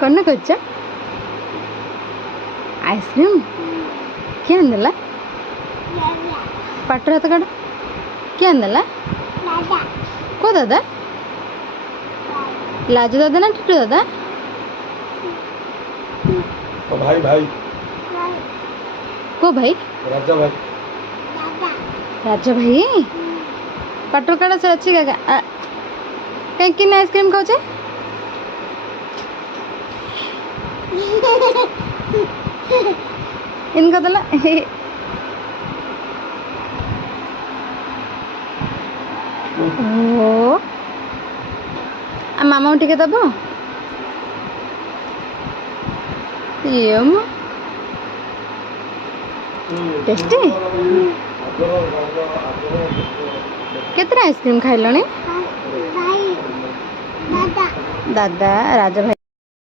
कौन कर आइसक्रीम किए आंदेला पाटर हाथ काट किए आंदेला को दादा लाजू दादा ना टिटू दादा भाई भाई को भाई राजा भाई राजा भाई पाटर काट से अच्छी क्या कहीं कि आइसक्रीम खाऊ इनका दला ओ मामा टिके दब टेस्टी केतरा आइसक्रीम खाइल दादा राजा भाई